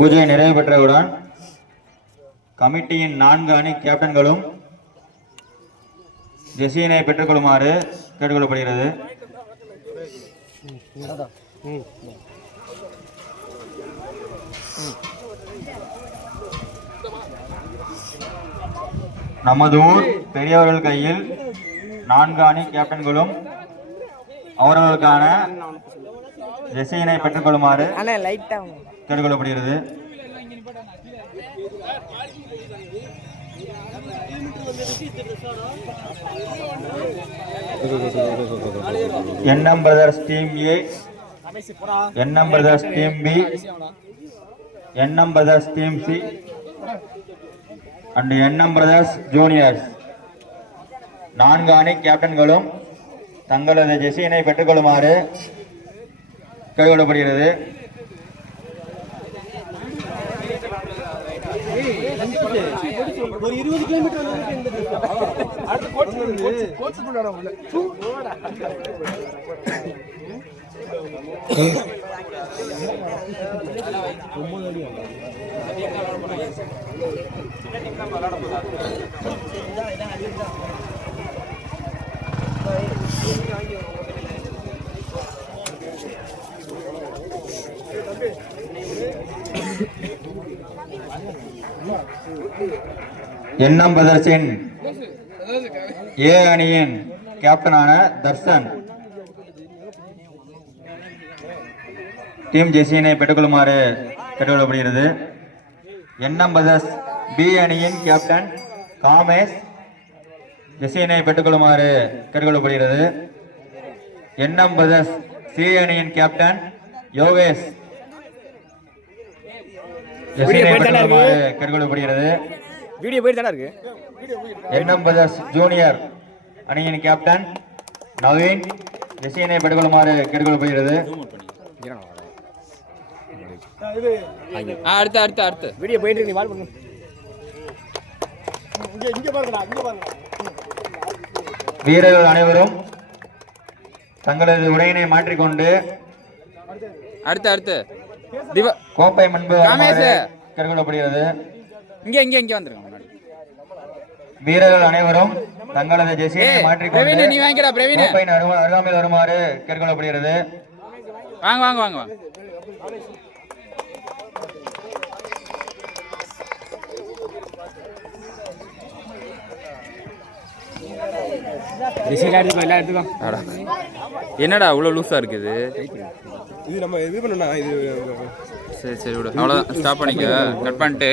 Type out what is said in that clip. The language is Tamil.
பூஜை நிறைவு பெற்றவுடன் கமிட்டியின் 4 அணி கேப்டன்களும் ஜெர்சியினை பெற்றுக்கொள்ளுமாறு கேட்டுக்கொள்ளப்படுகிறது. நமது ஊர் பெரியவர்கள் கையில் 4 அணி கேப்டன்களும் அவர்களுக்கான ஜெர்சியினை பெற்றுக்கொள்ளுமாறு கேட்டுக்கொள்ளப்படுகிறது. NM Brothers Team A, NM Brothers Team B, NM Brothers Team C and NM Brothers Juniors 4 அணி கேப்டன்களும் தங்களது ஜெர்சியினை பெற்றுக்கொள்ளுமாறு கேட்டுக்கொள்ளப்படுகிறது. ஒரு 20 கிலோமீட்டர் NM Brothers A அணியின் கேப்டனான தர்ஷன் டீம் ஜெர்சியினை பெற்றுக்கொள்ளுமாறு கேட்டுக்கொள்ளப்படுகிறது. NM Brothers B அணியின் கேப்டன் காமேஷ் ஜெர்சியினை பெற்றுக்கொள்ளுமாறு கேட்டுக்கொள்ளப்படுகிறது. NM Brothers C அணியின் கேப்டன் யோகேஷ் ஜெர்சியினை பெற்றுக்கொள்ளுமாறு கேட்டுக்கொள்ளப்படுகிறது. வீடியோ போயிட்டு தானே இருக்கு. NM Brothers ஜூனியர் அணியின் கேப்டன் நவீன் ஜெர்சியினை பெற்றுக்கொள்ளுமாறு கேட்டுக்கொள்ளப்படுகிறது. அடுத்து வீடியோ போயிட்டு இருக்கு. வால் பண்ணுங்க. இங்க பாருங்கடா, இங்க பாருங்க. வீரர்கள் அனைவரும் தங்களது உடையினை மாற்றிக்கொண்டு அடுத்து கோப்பை முன்பு கேட்டுக்கொள்ளப்படுகிறது. இங்க வந்துருங்க. வீரர்கள் அனைவரும் தங்களது ஜெர்சியை மாற்றிக்கொண்டு கோப்பையின் அருகாமையில் வருமாறு கேட்டுக்கொள்ளப்படுகிறது. வாங்க. என்னடா அவ்வளோ லூஸா இருக்குது. இது நம்ம இது பண்ணா இது சரி விடு. அவ்வளோதான், ஸ்டாப் பண்ணிக்க. கட் பண்ணிட்டு